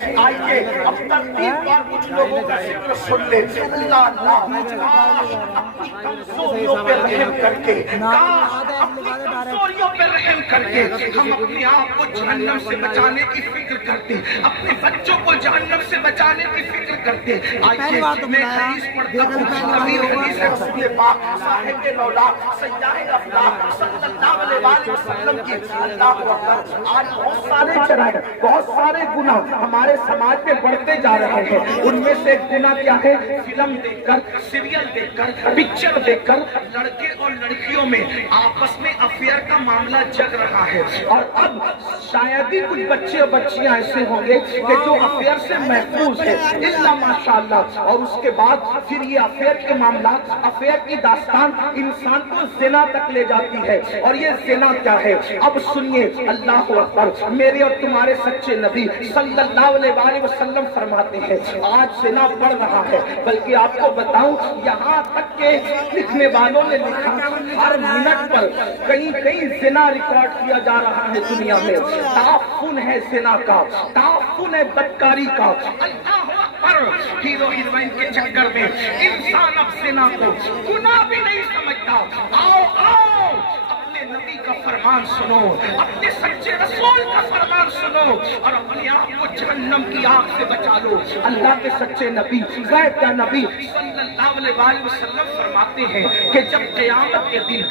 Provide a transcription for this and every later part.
آئیے اب ترتیب بار کچھ لوگوں کا ذکر سن لے. اللہ اپنی کمزوریوں پہ رحم کر کے ہم اپنے آپ کو جہنم سے بچانے کی فکر کرتے, اپنے بچوں کو جہنم سے بچانے کی فکر کرتے. آئیے میں حدیث پڑھتا ہوں, کبھی حدیث رسول پاک صاحب مولا سیدہ افلاح صلی اللہ علیہ وسلم کی. اللہ اکبر. آج بہت سارے جرائم, بہت سارے گناہ ہمارے سماج میں بڑھتے جا رہے ہیں. ان میں سے گناہ کیا ہے؟ فلم دیکھ کر, سیریل دیکھ کر, پکچر دیکھ کر لڑکے اور لڑکیوں میں آپس میں افیئر کا معاملہ جگ رہا ہے. اور اب شاید ہی کچھ بچے اور بچیاں ایسے ہوں گے کہ جو افیئر سے محفوظ ہے, الا ماشاءاللہ. اور اس کے بعد پھر یہ افیئر کے معاملات, افیئر کی داستان انسان کو زنا تک لے جاتی ہے. اور یہ زنا کیا ہے؟ اب سنیے, اللہ اکبر. میرے اور تمہارے سچے نبی صلی اللہ علیہ وسلم فرماتے ہیں آج زنا بڑھ رہا ہے. بلکہ آپ کو بتاؤں, یہاں تک کہ لکھنے والوں نے لکھا ہر منٹ پر کہیں زنا ریکارڈ کیا جا رہا ہے دنیا میں. تعفن ہے زنا کا, تعفن ہے بدکاری کا. اللہ اکبر. ہیرو ہیروئن کے چکر میں انسان اب زنا کو گناہ بھی نہیں سمجھتا. آؤ آؤ اپنے نبی کا فرمان سنو, اپنے سچے رسول کا فرمان سنو, اور اپنے آپ کو جہنم کی آگ سے بچا لو. اللہ کے سچے نبی, غیب کا نبی صلی اللہ علیہ وسلم فرماتے ہیں کہ جب قیامت کے دن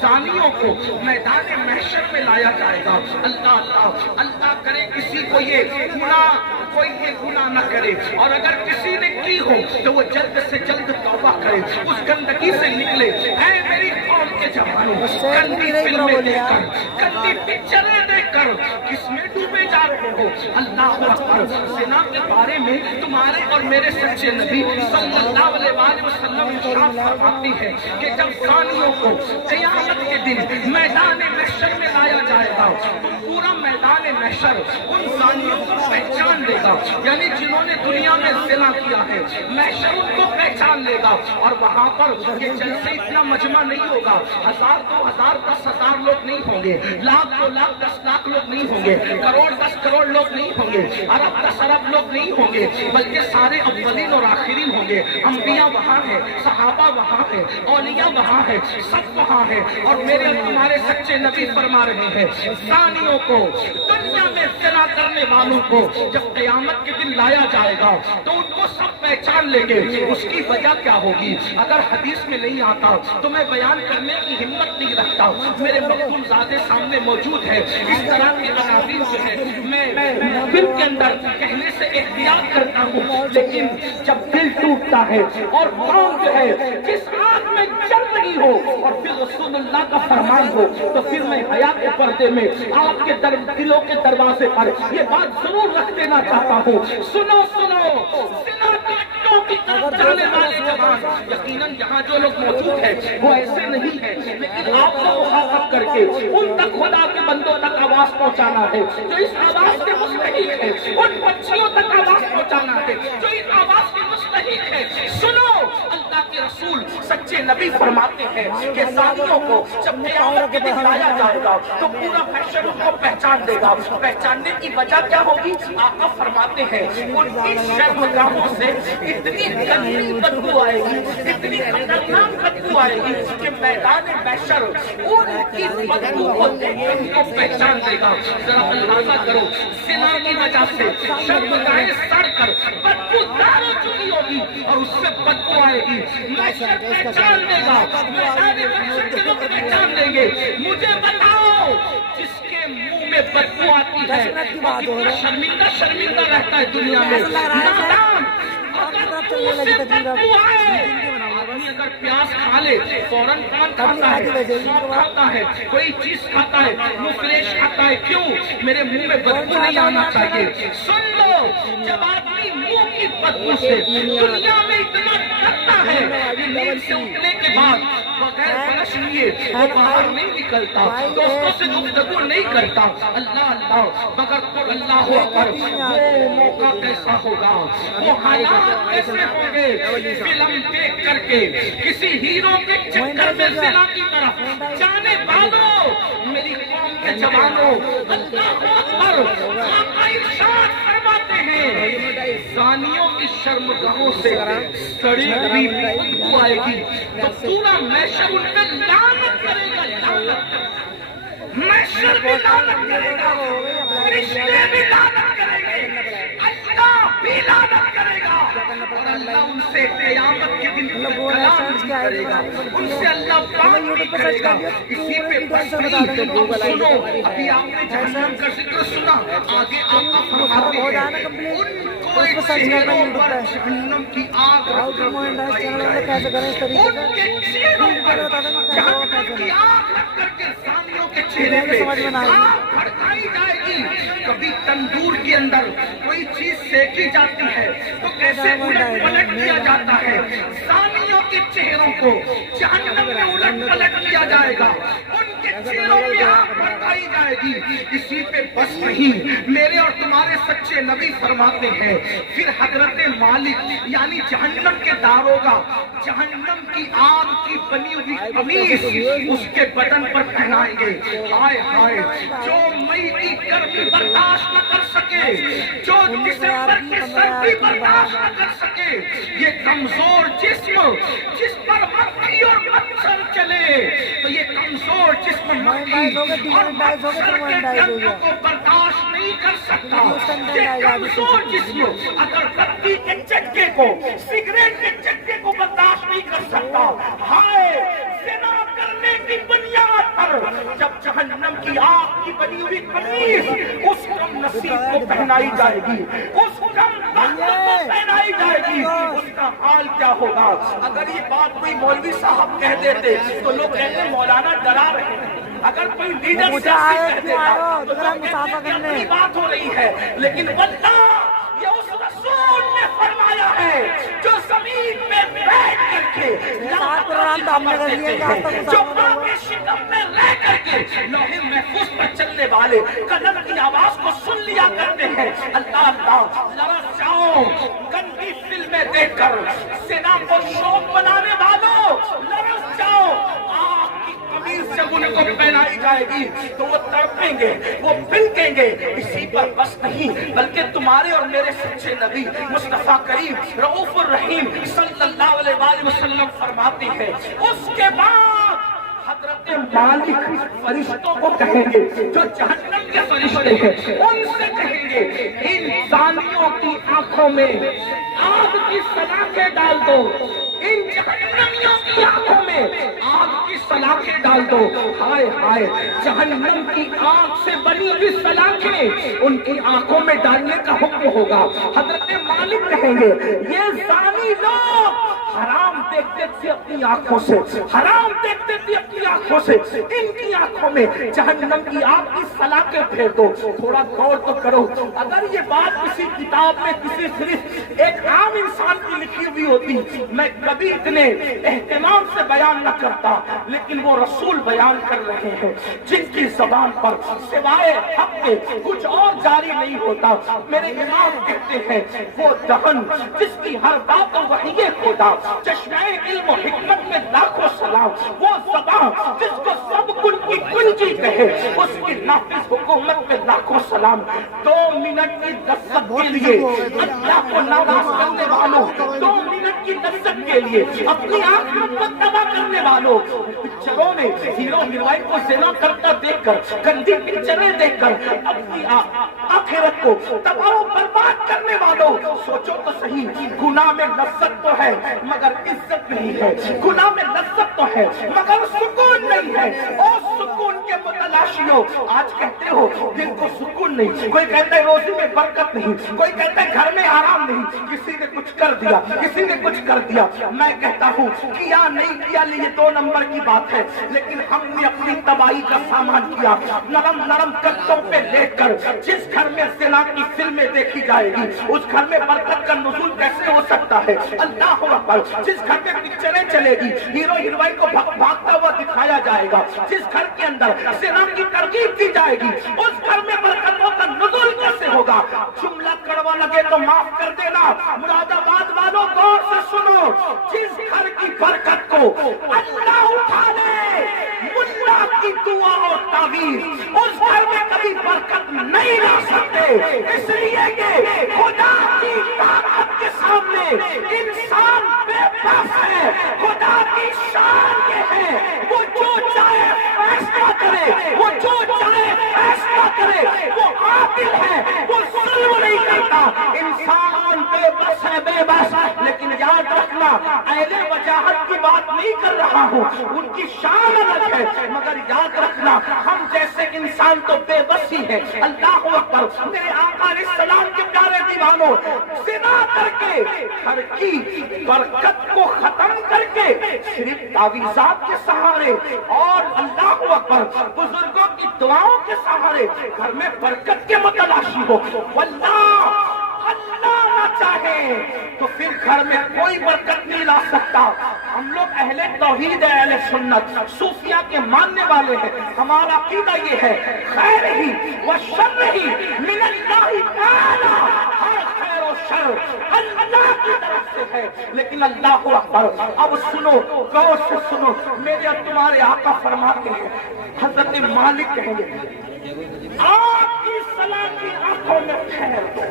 زانیوں کو میدان محشر میں لایا جائے گا, اللہ کرے کسی کو یہ گناہ نہ کرے, اور اگر کسی نے کی ہو تو وہ جلد سے جلد توبہ کرے, اس گندگی سے نکلے. اے میری قوم کے جوانوں, گندی فلمیں دیکھ کر, گندی پکچریں دیکھ کر کس میں ڈوبے جا رہے ہو؟ اللہ اکبر. زنا کے بارے میں تمہارے اور میرے سچے نبی صلی اللہ علیہ وسلم ارشاد فرماتے ہیں کہ جب زانیوں کو قیامت کے دن میدان محشر میں لایا جائے گا تو پورا میدان محشر ان زانیوں کو پہچان لے گا. یعنی جنہوں نے دنیا میں زنا کیا ہے, محشر ان کو پہچان لے گا. اور وہاں پر یہ جلسے اتنا مجمع نہیں ہوگا, 1000 2000 10,000 لوگ نہیں ہوں گے, لاکھ 2 لاکھ 10 لاکھ لوگ نہیں ہوں گے, کروڑ 10 کروڑ لوگ نہیں ہوں گے, ارب 10 ارب لوگ نہیں ہوں گے, بلکہ سارے اولین اور آخرین ہوں گے. انبیاء وہاں ہیں, صحابہ وہاں ہیں, اولیاء وہاں ہیں, سب وہاں ہیں. اور میرے اور تمہارے سچے نبی فرما رہے ہیں زانیوں کو, دنیا میں زنا کرنے والوں کو جب قیامت کے دن لایا جائے گا تو ان کو سب پہچان لیں گے. اس کی وجہ کیا ہوگی؟ اگر حدیث میں نہیں آتا تو میں بیان کرنے کی ہمت نہیں رکھتا. میرے مقبول زادے سامنے موجود ہے. اس طرح کے عناوین جو ہے میں دل کے اندر کہنے سے احتیاط کرتا ہوں, لیکن جب دل ٹوٹتا ہے اور قوم جو ہے جس آگ میں جل رہی ہو اور پھر رسول اللہ کا فرمان ہو, تو پھر میں حیا کے پردے میں آپ کے دلوں کے دروازے پر یہ بات ضرور رکھ دینا چاہتا ہوں. سنو زنا کاٹوں کی طرف جانے والے جوان, یقیناً یہاں جو لوگ موجود ہیں وہ ایسے نہیں ہیں, لیکن آپ کو مخاطب کر کے ان تک خدا کے بندوں تک آواز پہنچانا ہے جو اس آواز کے مستحق ہے, ان بچیوں تک آواز پہنچانا ہے جو اس آواز کے مستحق ہے. سنو, اللہ کے رسول سچے نبی فرماتے ہیں کہ زانیوں کو جب قیامت کے دن لایا جائے گا تو پورا محشر ان کو پہچان دے گا. پہچاننے کی وجہ کیا ہوگی؟ آقا فرماتے ہیں ان کی شرمگاہوں سے اتنی گندی بدبو آئے گی, اتنی خطرناک بدبو آئے گی کہ میدان محشر ان کی بدبو کو دیکھ کر ان کو پہچان دے گا. ذرا اندازہ کرو, زنا کی وجہ سے شرمگاہیں سڑ کر بدبو دار ہو چکی ہوگی اور اس سے بدبو آئے گی. محشر پہچان دے گا, میدان محشر کے لوگ پہچان دیں گے. مجھے بتاؤ جس کے منہ میں بدبو آتی ہے کتنا شرمندہ رہتا ہے دنیا میں. نادان, اگر منہ سے بدبو آئے, آدمی اگر پیاز کھا لے فوراً پان کھاتا ہے, سونف کھاتا ہے, کوئی چیز کھاتا ہے, مفریش کھاتا ہے. کیوں؟ میرے منہ میں بدبو نہیں آنا چاہیے. سن لو, جب آدمی منہ کی بدبو سے دنیا میں اتنا ڈرتا ہے کہ نیند سے اٹھنے کے بعد بغیر برش لیے وہ باہر نہیں نکلتا, دوستوں سے گفتگو نہیں کرتا. اللہ مگر تو اللہ اکبر, وہ موقع کیسا ہوگا, وہ حالات کیسے ہوں گے. فلم دیکھ کر کے کسی ہیرو کے چکر میں زنا کی طرف جانے والوں, میری قوم کے جوانوں, اللہ اکبر. آقا ارشاد فرماتے ہیں زانیوں کی شرمگاہوں سے سڑی ہوئی بدبو آئے گی تو پورا محشر ان پہ لعنت کرے گا، لعنت، محشر بھی لعنت کرے گا، فرشتے بھی لعنت کریں گے، اللہ بھی لعنت کرے گا، اور اللہ ان سے قیامت کے دن کلام بھی کرے گا، ان سے اللہ بات بھی کرے گا۔ اسی پہ بس نہیں، اب سنو، ابھی آپ نے جہنم کا ذکر سنا، آگے آقا فرماتے ہیں ان کو ایک چہروں پر جہنم کی آگ رکھ کر کے زانیوں کے چہرے پہ آگ بھڑکائی جائے گی۔ کبھی تندور کے اندر کوئی چیز سینکی جاتی ہے تو کیسے الٹ پلٹ کیا جاتا ہے، زانیوں کے چہروں کو جہنم میں الٹ پلٹ کیا جائے گا، ان کے چہروں میں آگ بھڑکائی جائے گی۔ اسی پہ بس نہیں، میرے اور تمہارے سچے نبی فرماتے ہیں پھر حضرت مالک یعنی جہنم کے داروغہ جہنم کی آگ کی بنی ہوئی قمیص اس کے بدن پر پہنائیں گے۔ ہائے ہائے، جو مئی کی گرمی برداشت نہ کر سکے، جو دسمبر کی سردی برداشت نہ کر سکے، یہ کمزور جسم جس پر مکھی اور مچھر چلے، تو یہ کمزور جسم مکھی اور مچھر کے ڈنکوں کو برداشت نہیں کر سکتا۔ یہ کمزور جسم اگر بتی کے چکے کو، سگریٹ کے چکے کو برداشت نہیں کر سکتا، ہائے زنا کرنے کی بنیاد پر جب جہنم کی آگ کی بنی ہوئی قمیص اس کم نصیب کو پہنائی جائے گی، اس کم بخت کو پہنائی جائے گی، اس کا حال کیا ہوگا؟ اگر یہ بات کوئی مولوی صاحب کہہ دیتے تو لوگ کہتے مولانا ڈرا رہے ہیں، اگر کوئی لیڈر سیاسی کہہ دیتا تو لوگ کہتے کہ اپنی بات ہو رہی ہے، لیکن واللہ یہ اس رسول نے فرمایا ہے جو زمین پہ بیٹھ کر کے جو پاک شکم میں رہ کر کے لوح محفوظ پر چلنے والے قلم کی آواز کو سن لیا کرتے ہیں۔ اللہ اللہ، لرز جاؤ گندی فلمیں دیکھ کر، سنا کو شوق بنانے والوں لرز جاؤ، آپ کی قمیص جب ان کو پہنائی جائے گی تو وہ تڑپیں گے، وہ بلکیں گے۔ اسی پر بس نہیں بلکہ تمہارے اور میرے سچے نبی مصطفیٰ کریم رؤوف الرحیم صلی اللہ علیہ وآلہ وسلم فرماتے ہیں اس کے بعد حضرت مالک فرشتوں کو کہیں گے جو جہنم کے فرشتے ہیں، ان سے کہیں گے انسانیوں کی آنکھوں میں آگ کی سلاخیں ڈال دو، ان جہنمیوں کی آنکھوں میں آگ کی سلاخیں ڈال دو۔ ہائے ہائے، جہنم کی آگ سے بنی ہوئی سلاخیں ان کی آنکھوں میں ڈالنے کا حکم ہوگا۔ حضرت مالک کہیں گے یہ زانی لوگ حرام دیکھتے تھے اپنی آنکھوں سے، حرام دیکھتے تھے اپنی آنکھوں سے، ان کی آنکھوں میں جہنم کی آگ کی سلاخیں پھیر دو۔ تھوڑا غور تو کرو، اگر یہ بات کسی کتاب میں کسی صرف ایک عام انسان کی لکھی ہوئی ہوتی میں کبھی اتنے اہتمام سے بیان نہ کرتا، لیکن وہ رسول بیان کر رہے ہیں جن کی زبان پر سوائے حق کے کچھ اور جاری نہیں ہوتا۔ میرے امام کہتے ہیں وہ دہن جس کی ہر بات وحی خدا، چشمہ علم و حکمت میں لاکھوں سلام، وہ زبان جس کو سب کن کی کنجی کہے، اس کی نافذ حکومت میں لاکھوں سلام۔ 2 منٹ کی لذت کے لیے اللہ کو ناراض کرنے والوں، 2 منٹ کی لذت کے لیے اپنی آنکھوں کو تباہ کرنے والوں، پکچروں میں ہیرو ہیروئن کو زنا کرتا دیکھ کر، گندی پکچریں دیکھ کر اپنی آخرت کو تباہ و برباد کرنے والوں، سوچو تو صحیح، گناہ میں لذت تو ہے مگر عزت نہیں ہے، گناہ میں لذت تو ہے مگر سکون نہیں ہے۔ اور سکون کے متلاشیوں آج کہتے ہو دل کو سکون نہیں، کوئی کہتا ہے روزی میں برکت نہیں، کوئی کہتا ہے گھر میں آرام نہیں، کسی نے کچھ کر دیا، کسی نے کچھ کر دیا۔ میں کہتا ہوں کیا نہیں کیا یہ 2 نمبر کی بات ہے، لیکن ہم نے اپنی تباہی کا سامان کیا۔ نرم نرم گدوں پہ لیٹ کر جس گھر میں زنا کی فلمیں دیکھی جائے گی اس گھر میں برکت کا نزول کیسے ہو سکتا ہے؟ اللہ اکبر۔ جس گھر میں پکچریں چلے گی، ہیرو ہیروئن کو بھاگتا ہوا دکھایا جائے گا، جس گھر کے اندر زنا کی ترغیب دی جائے گی اس گھر میں برکتوں کا نزول کیسے ہوگا؟ جملہ کڑوا لگے تو معاف کر دینا، مراد آباد والوں غور سے سنو، جس گھر کی برکت کو اللہ اٹھا لے، ملا کی دعا اور تعویذ اس گھر میں کبھی برکت نہیں لا سکتے، اس لیے کہ خدا کی انسان بے بس ہے، بے بس، لیکن یاد رکھنا اہل وجاہت کی بات نہیں کر رہا ہوں، ان کی شان الگ ہے، مگر یاد رکھنا ہم جیسے انسان تو بے بس ہی ہے۔ اللہ اکبر۔ میرے آقا علیہ السلام کے پیارے دیوانوں، زنا کر کے گھر کی برکت کو ختم کر کے صرف تعویذات کے سہارے اور اللہ اکبر بزرگوں کی دعاؤں کے سہارے گھر میں برکت کے متلاشی ہو، واللہ اللہ نہ چاہے تو پھر گھر میں کوئی برکت نہیں لا سکتا۔ ہم لوگ اہل توحید ہے، اہل سنت، صوفیہ کے ماننے والے ہیں، ہمارا عقیدہ یہ ہے خیر ہی و شر ہی من اللہ تعالی، ہر خیر و شر اللہ کی طرف سے ہے، لیکن اللہ اکبر۔ اب سنو، غور سے سنو، میرے اور تمہارے آقا فرماتے ہیں، حضرت مالک کہیں گے آپ کی صلاح کی آنکھوں میں ٹھہر دو،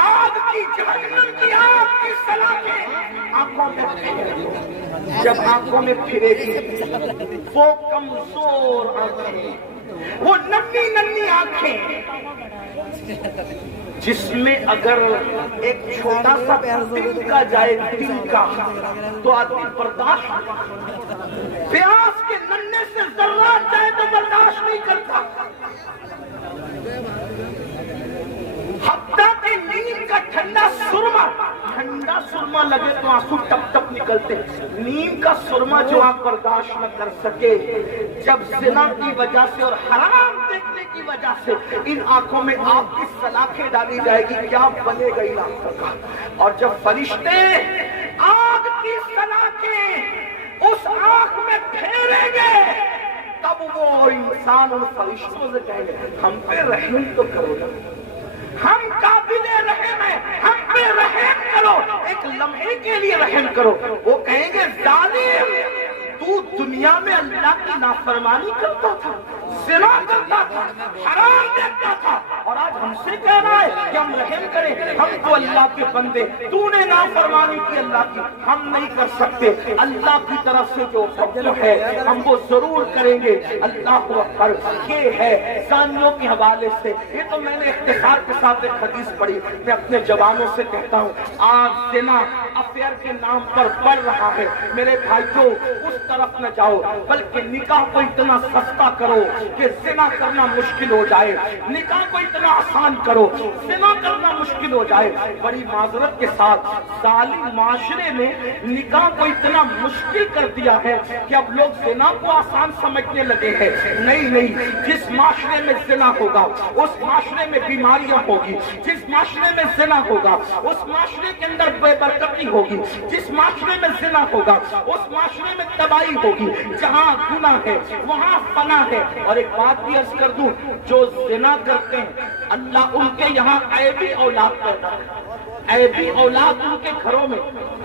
آگ کی جہنم کی آگ کی صلاح کی آنکھوں میں ٹھہر دو۔ جب آنکھوں میں پھرے گی وہ کمزور آنکھیں، وہ ننھی ننھی آنکھیں جس میں اگر ایک چھوٹا سا دل کا جائے، دل کا، تو آدمی برداشت، پیاس کے ننھے سے ذرات جائے تو برداشت نہیں کرتا، حتیٰ کہ نیند کا ٹھنڈا سرما لگے تو آنسو ٹپ ٹپ نکلتے، نیند کا سرما جو آپ برداشت نہ کر سکے، جب زنا کی وجہ سے اور حرام دیکھنے کی وجہ سے ان آنکھوں میں آپ کی سلاخیں ڈالی جائے گی، کیا بنے گا ان آنکھوں کا؟ اور جب فرشتے آگ کی سلاخیں اس آنکھ میں پھیریں گے تب وہ انسان ان فرشتوں سے کہیں گے ہم پہ رحم تو کرو نا، ہم قابل رحم ہیں، ہم پہ رحم کرو، ایک لمحے کے لیے رحم کرو۔ وہ کہیں گے ظالم، تو دنیا میں اللہ کی نافرمانی کرتا تھا، زنا کرتا تھا، حرام دیکھتا تھا، اور آج ہم سے کہہ رہا ہے کہ ہم رحم کریں، ہم تو اللہ کے بندے، تو نے نافرمانی کی اللہ کی، ہم نہیں کر سکتے، اللہ کی طرف سے جو فضل ہے ہم وہ ضرور کریں گے۔ اللہ اکبر۔ یہ ہے زانیوں کے حوالے سے، یہ تو میں نے اختصار کے ساتھ ایک حدیث پڑھی، میں اپنے جوانوں سے کہتا ہوں آج زنا افیئر کے نام پر بڑھ رہا ہے، میرے بھائیوں اس طرف نہ جاؤ، بلکہ نکاح کو اتنا سستا کرو کہ زنا کرنا مشکل ہو جائے، نکاح کو اتنا آسان کرو زنا کرنا مشکل ہو جائے۔ بڑی معذرت کے ساتھ ظالم معاشرے میں نکاح کو اتنا مشکل کر دیا ہے کہ اب لوگ زنا کو آسان سمجھنے لگے ہیں۔ نہیں، جس معاشرے میں زنا ہوگا اس معاشرے میں بیماریاں ہوگی، جس معاشرے میں زنا ہوگا اس معاشرے کے اندر بے برکتی ہوگی، جس معاشرے میں زنا ہوگا اس معاشرے میں تباہی ہوگی، جہاں گناہ ہے وہاں فنا ہے۔ اور ایک بات بھی عرض کر دوں، جو زنا کرتے ہیں اللہ ان کے یہاں عیبی اولاد پیدا ہے، عیبی اولاد ان کے گھروں میں۔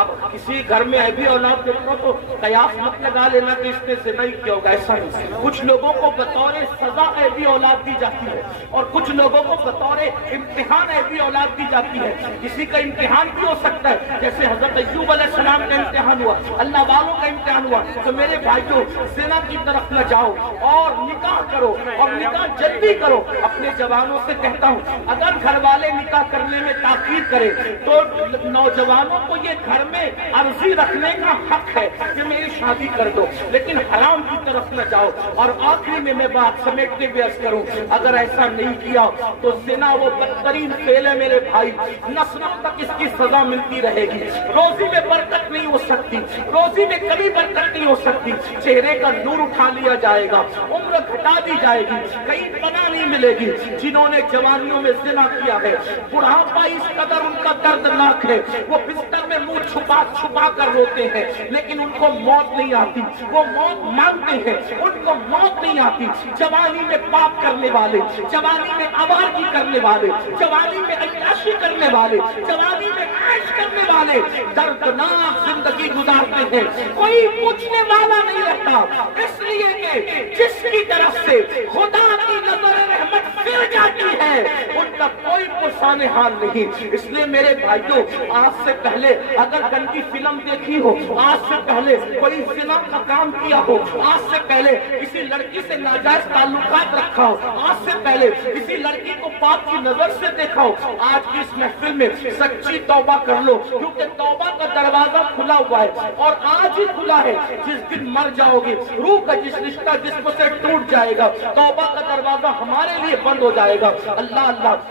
اب کسی گھر میں عیبی اولاد دیکھو تو قیاس مت لگا لینا کہ اس نے زنا ہی کیا ہوگا، ایسا نہیں۔ کچھ لوگوں کو بطور سزا عیبی اولاد دی جاتی ہے اور کچھ لوگوں کو بطور امتحان عیبی اولاد دی جاتی ہے۔ کسی کا امتحان بھی ہو سکتا ہے، جیسے حضرت ایوب علیہ السلام کا امتحان ہوا، اللہ والوں کا امتحان ہوا۔ تو میرے بھائیوں زنا کی طرف نہ جاؤ اور نکاح کرو، اور نکاح جلدی کرو۔ اپنے جوانوں سے کہتا ہوں اگر گھر والے نکاح کرنے میں تاخیر کرے تو نوجوانوں کو یہ گھر میں عرضی رکھنے کا حق ہے کہ میری شادی کر دو، لیکن حرام کی طرف نہ جاؤ۔ اور آخری میں میں بات سمیٹتے ہوئے عرض کروں، اگر ایسا نہیں کیا تو زنا وہ بدترین فعل ہے میرے بھائی، نسلوں تک اس کی سزا ملتی رہے گی، روزی میں برکت نہیں ہو سکتی، روزی میں کبھی برکت نہیں ہو سکتی، چہرے کا نور اٹھا لیا جائے گا، عمر گھٹا دی جائے گی، کہیں پناہ نہیں ملے گی۔ جنہوں نے جوانیوں میں زنا کیا ہے بڑھاپا اس قدر ان کا دردناک ہے، وہ بستر میں منہ چھپا چھپا کر روتے ہیں لیکن ان کو موت نہیں آتی، وہ موت مانگتے ہیں ان کو موت نہیں آتی۔ جوانی میں پاپ کرنے والے، جوانی میں آوارگی کرنے والے، جوانی میں عیاشی کرنے والے، جوانی میں عیش کرنے والے دردناک زندگی گزارتے ہیں، کوئی پوچھنے والا نہیں رہتا، اس لیے کہ جس کی طرف سے خدا کی نظر رحمت پھر جاتی ہے ان کا کوئی پرسان حال نہیں۔ اس لیے میرے بھائیوں، آج سے پہلے اگر گندی فلم دیکھی ہو، آج سے پہلے کوئی زنا کا کام کیا ہو، آج سے پہلے کسی لڑکی سے ناجائز تعلقات رکھا ہو، آج سے پہلے کسی لڑکی کو پاپ کی نظر سے دیکھا ہو، آج کی اس محفل میں سچی توبہ کر لو، کیونکہ توبہ کا دروازہ کھلا ہوا ہے اور آج ہی کھلا ہے۔ جس دن مر جاؤ گے، روح کا جس رشتہ جسم سے ٹوٹ جائے گا، توبہ کا دروازہ ہمارے لیے بند ہو جائے گا۔ اللہ اللہ